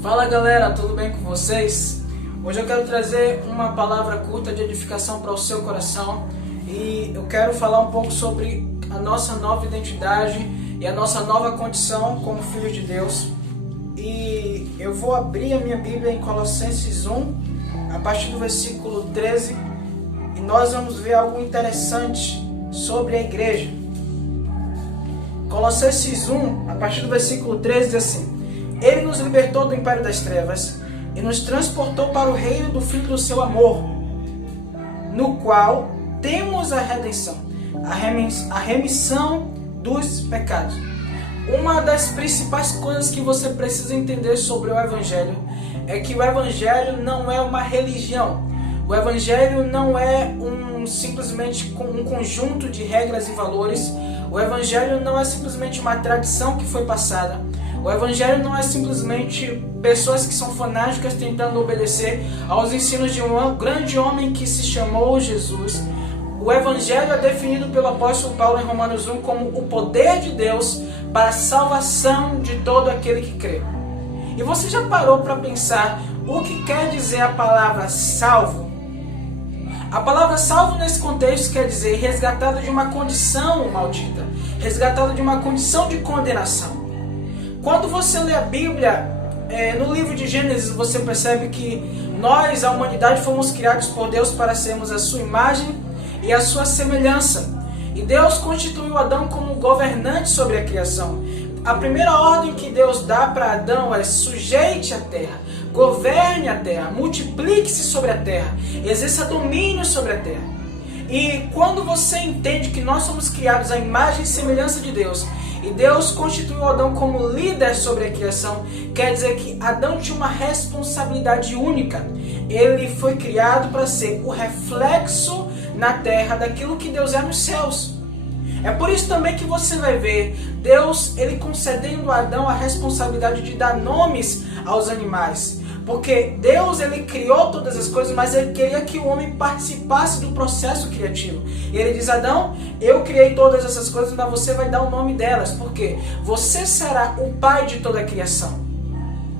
Fala galera, tudo bem com vocês? Hoje eu quero trazer uma palavra curta de edificação para o seu coração e eu quero falar um pouco sobre a nossa nova identidade e a nossa nova condição como filhos de Deus. E eu vou abrir a minha Bíblia em Colossenses 1, a partir do versículo 13, e nós vamos ver algo interessante sobre a igreja. Colossenses 1, a partir do versículo 13, diz assim: Ele nos libertou do império das trevas e nos transportou para o reino do Filho do seu amor, no qual temos a redenção, a remissão dos pecados. Uma das principais coisas que você precisa entender sobre o Evangelho é que o Evangelho não é uma religião. O Evangelho não é simplesmente um conjunto de regras e valores. O Evangelho não é simplesmente uma tradição que foi passada. O Evangelho não é simplesmente pessoas que são fanáticas tentando obedecer aos ensinos de um grande homem que se chamou Jesus. O Evangelho é definido pelo apóstolo Paulo em Romanos 1 como o poder de Deus para a salvação de todo aquele que crê. E você já parou para pensar o que quer dizer a palavra salvo? A palavra salvo nesse contexto quer dizer resgatado de uma condição maldita, resgatado de uma condição de condenação. Quando você lê a Bíblia, no livro de Gênesis, você percebe que nós, a humanidade, fomos criados por Deus para sermos a sua imagem e a sua semelhança. E Deus constituiu Adão como governante sobre a criação. A primeira ordem que Deus dá para Adão é: sujeite a terra, governe a terra, multiplique-se sobre a terra, exerça domínio sobre a terra. E quando você entende que nós somos criados à imagem e semelhança de Deus, e Deus constituiu Adão como líder sobre a criação, quer dizer que Adão tinha uma responsabilidade única. Ele foi criado para ser o reflexo na terra daquilo que Deus é nos céus. É por isso também que você vai ver Deus ele concedendo a Adão a responsabilidade de dar nomes aos animais. Porque Deus ele criou todas as coisas, mas ele queria que o homem participasse do processo criativo. E ele diz: Adão, eu criei todas essas coisas, mas você vai dar o nome delas. Por quê? Você será o pai de toda a criação.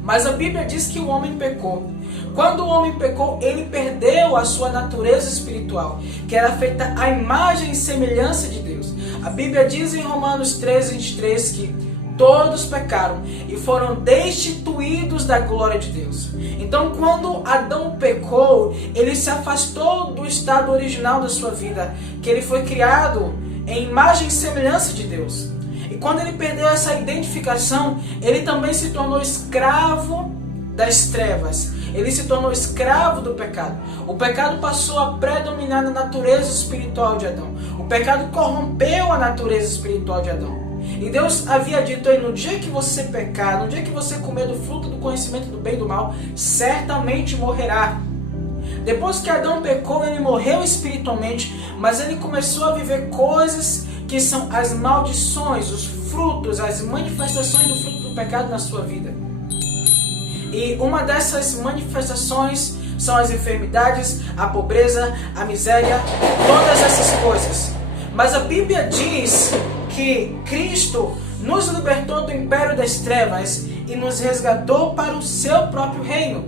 Mas a Bíblia diz que o homem pecou. Quando o homem pecou, ele perdeu a sua natureza espiritual, que era feita à imagem e semelhança de Deus. A Bíblia diz em Romanos 3:23 que todos pecaram e foram destituídos da glória de Deus. Então, quando Adão pecou, ele se afastou do estado original da sua vida, que ele foi criado em imagem e semelhança de Deus. E quando ele perdeu essa identificação, ele também se tornou escravo das trevas. Ele se tornou escravo do pecado. O pecado passou a predominar na natureza espiritual de Adão. O pecado corrompeu a natureza espiritual de Adão. E Deus havia dito aí: no dia que você pecar, no dia que você comer do fruto do conhecimento do bem e do mal, certamente morrerá. Depois que Adão pecou, ele morreu espiritualmente, mas ele começou a viver coisas que são as maldições, os frutos, as manifestações do fruto do pecado na sua vida. E uma dessas manifestações são as enfermidades, a pobreza, a miséria, todas essas coisas. Mas a Bíblia diz que Cristo nos libertou do império das trevas e nos resgatou para o seu próprio reino.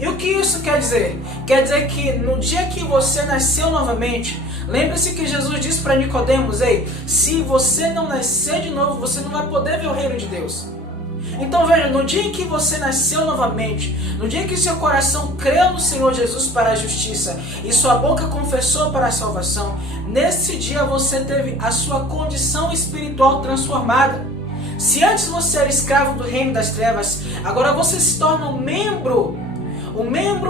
E o que isso quer dizer? Quer dizer que no dia que você nasceu novamente, lembre-se que Jesus disse para Nicodemos: ei, se você não nascer de novo, você não vai poder ver o reino de Deus. Então veja, no dia em que você nasceu novamente, no dia em que seu coração creu no Senhor Jesus para a justiça e sua boca confessou para a salvação, nesse dia você teve a sua condição espiritual transformada. Se antes você era escravo do reino das trevas, agora você se torna um membro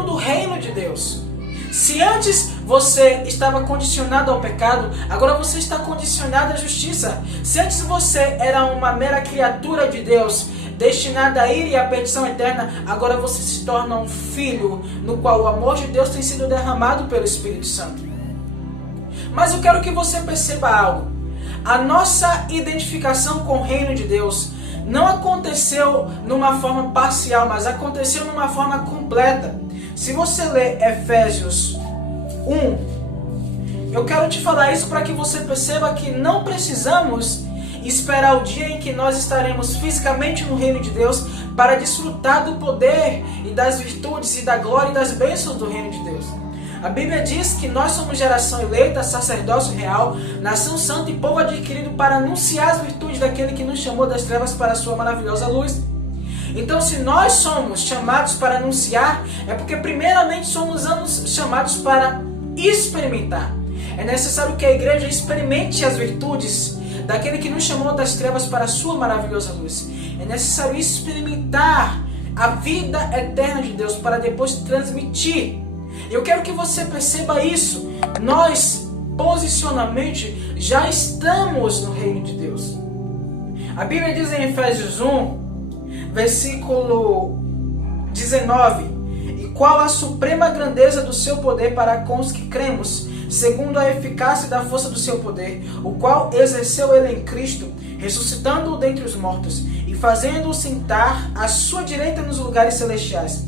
do reino de Deus. Se antes você estava condicionado ao pecado, agora você está condicionado à justiça. Se antes você era uma mera criatura de Deus, destinada a ira e à perdição eterna, agora você se torna um filho, no qual o amor de Deus tem sido derramado pelo Espírito Santo. Mas eu quero que você perceba algo. A nossa identificação com o reino de Deus não aconteceu numa forma parcial, mas aconteceu numa forma completa. Se você ler Efésios 1, eu quero te falar isso para que você perceba que não precisamos esperar o dia em que nós estaremos fisicamente no reino de Deus para desfrutar do poder e das virtudes e da glória e das bênçãos do reino de Deus. A Bíblia diz que nós somos geração eleita, sacerdócio real, nação santa e povo adquirido para anunciar as virtudes daquele que nos chamou das trevas para a sua maravilhosa luz. Então, se nós somos chamados para anunciar, é porque primeiramente somos chamados para experimentar. É necessário que a igreja experimente as virtudes daquele que nos chamou das trevas para a sua maravilhosa luz. É necessário experimentar a vida eterna de Deus para depois transmitir. Eu quero que você perceba isso. Nós, posicionalmente, já estamos no reino de Deus. A Bíblia diz em Efésios 1, versículo 19: E qual a suprema grandeza do seu poder para com os que cremos, segundo a eficácia da força do seu poder, o qual exerceu ele em Cristo, ressuscitando-o dentre os mortos, e fazendo-o sentar à sua direita nos lugares celestiais,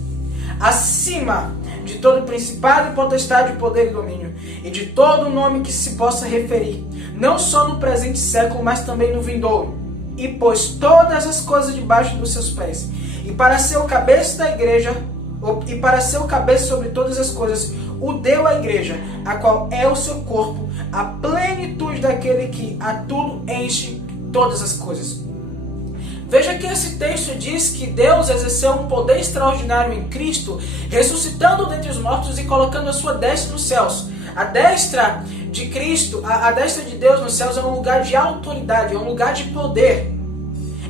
acima de todo principado e potestade, poder e domínio, e de todo nome que se possa referir, não só no presente século, mas também no vindouro. E pôs todas as coisas debaixo dos seus pés, e para ser o cabeça da igreja, e para ser o cabeça sobre todas as coisas, o deu à igreja, a qual é o seu corpo, a plenitude daquele que a tudo enche todas as coisas. Veja que esse texto diz que Deus exerceu um poder extraordinário em Cristo, ressuscitando dentre os mortos e colocando a sua destra nos céus. A destra de Cristo, a destra de Deus nos céus é um lugar de autoridade, é um lugar de poder.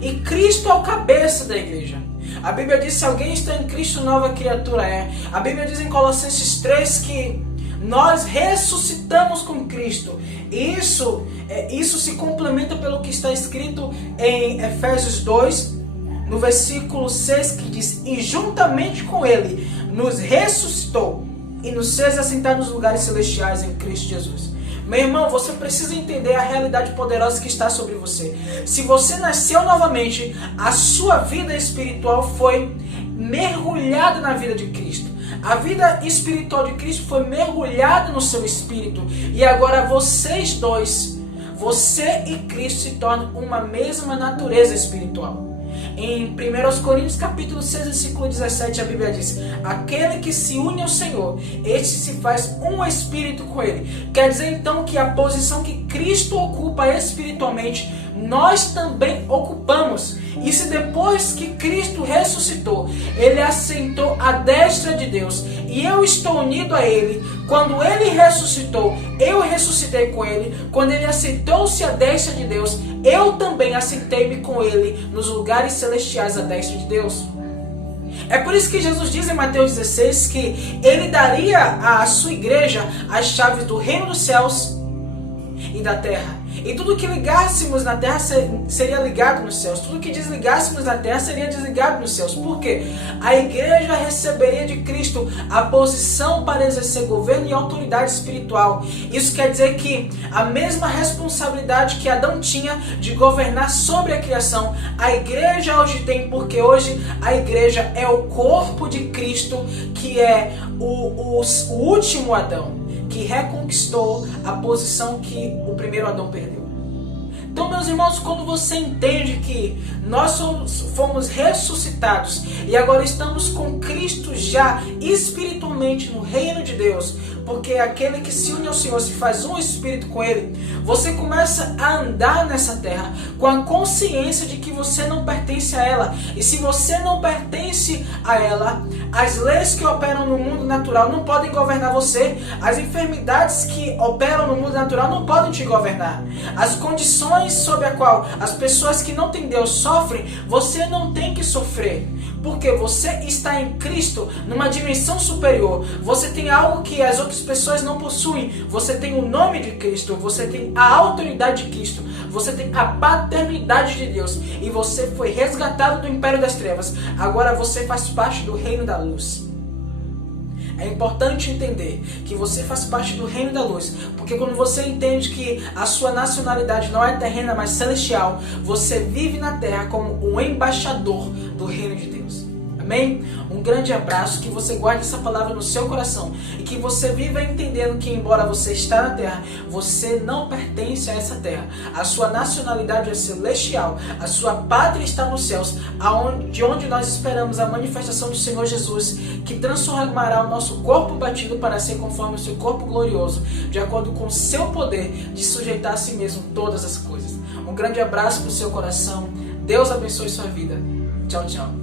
E Cristo é o cabeça da igreja. A Bíblia diz que se alguém está em Cristo, nova criatura é. A Bíblia diz em Colossenses 3 que nós ressuscitamos com Cristo. Isso se complementa pelo que está escrito em Efésios 2, no versículo 6, que diz: E juntamente com Ele nos ressuscitou e nos fez assentar nos lugares celestiais em Cristo Jesus. Meu irmão, você precisa entender a realidade poderosa que está sobre você. Se você nasceu novamente, a sua vida espiritual foi mergulhada na vida de Cristo. A vida espiritual de Cristo foi mergulhada no seu espírito. E agora vocês dois, você e Cristo, se tornam uma mesma natureza espiritual. Em 1 Coríntios capítulo 6, versículo 17, a Bíblia diz: Aquele que se une ao Senhor, este se faz um espírito com Ele. Quer dizer então que a posição que Cristo ocupa espiritualmente, nós também ocupamos. E se depois que Cristo ressuscitou, Ele assentou à destra de Deus, e eu estou unido a Ele, quando Ele ressuscitou, eu ressuscitei com Ele, quando Ele assentou-se à destra de Deus, eu também assentei-me com Ele nos lugares celestiais à destra de Deus. É por isso que Jesus diz em Mateus 16 que Ele daria à sua igreja as chaves do reino dos céus e da terra. E tudo que ligássemos na terra seria ligado nos céus. Tudo que desligássemos na terra seria desligado nos céus. Por quê? A igreja receberia de Cristo a posição para exercer governo e autoridade espiritual. Isso quer dizer que a mesma responsabilidade que Adão tinha de governar sobre a criação, a igreja hoje tem, porque hoje a igreja é o corpo de Cristo, que é o último Adão, que reconquistou a posição que o primeiro Adão perdeu. Então, meus irmãos, quando você entende que nós fomos ressuscitados e agora estamos com Cristo já espiritualmente no reino de Deus, porque aquele que se une ao Senhor se faz um espírito com Ele, você começa a andar nessa terra com a consciência de que você não pertence a ela. E se você não pertence a ela, as leis que operam no mundo natural não podem governar você. As enfermidades que operam no mundo natural não podem te governar. As condições sob a qual as pessoas que não têm Deus sofrem, você não tem que sofrer. Porque você está em Cristo numa dimensão superior. Você tem algo que as outras pessoas não possuem. Você tem o nome de Cristo. Você tem a autoridade de Cristo. Você tem a paternidade de Deus. E você foi resgatado do império das trevas. Agora você faz parte do reino da luz. É importante entender que você faz parte do reino da luz, porque quando você entende que a sua nacionalidade não é terrena, mas celestial, você vive na terra como um embaixador do reino de Deus. Amém? Um grande abraço, que você guarde essa palavra no seu coração e que você viva entendendo que, embora você está na terra, você não pertence a essa terra. A sua nacionalidade é celestial, a sua pátria está nos céus, de onde nós esperamos a manifestação do Senhor Jesus, que transformará o nosso corpo batido para ser conforme o seu corpo glorioso, de acordo com o seu poder de sujeitar a si mesmo todas as coisas. Um grande abraço para o seu coração. Deus abençoe sua vida. Tchau, tchau.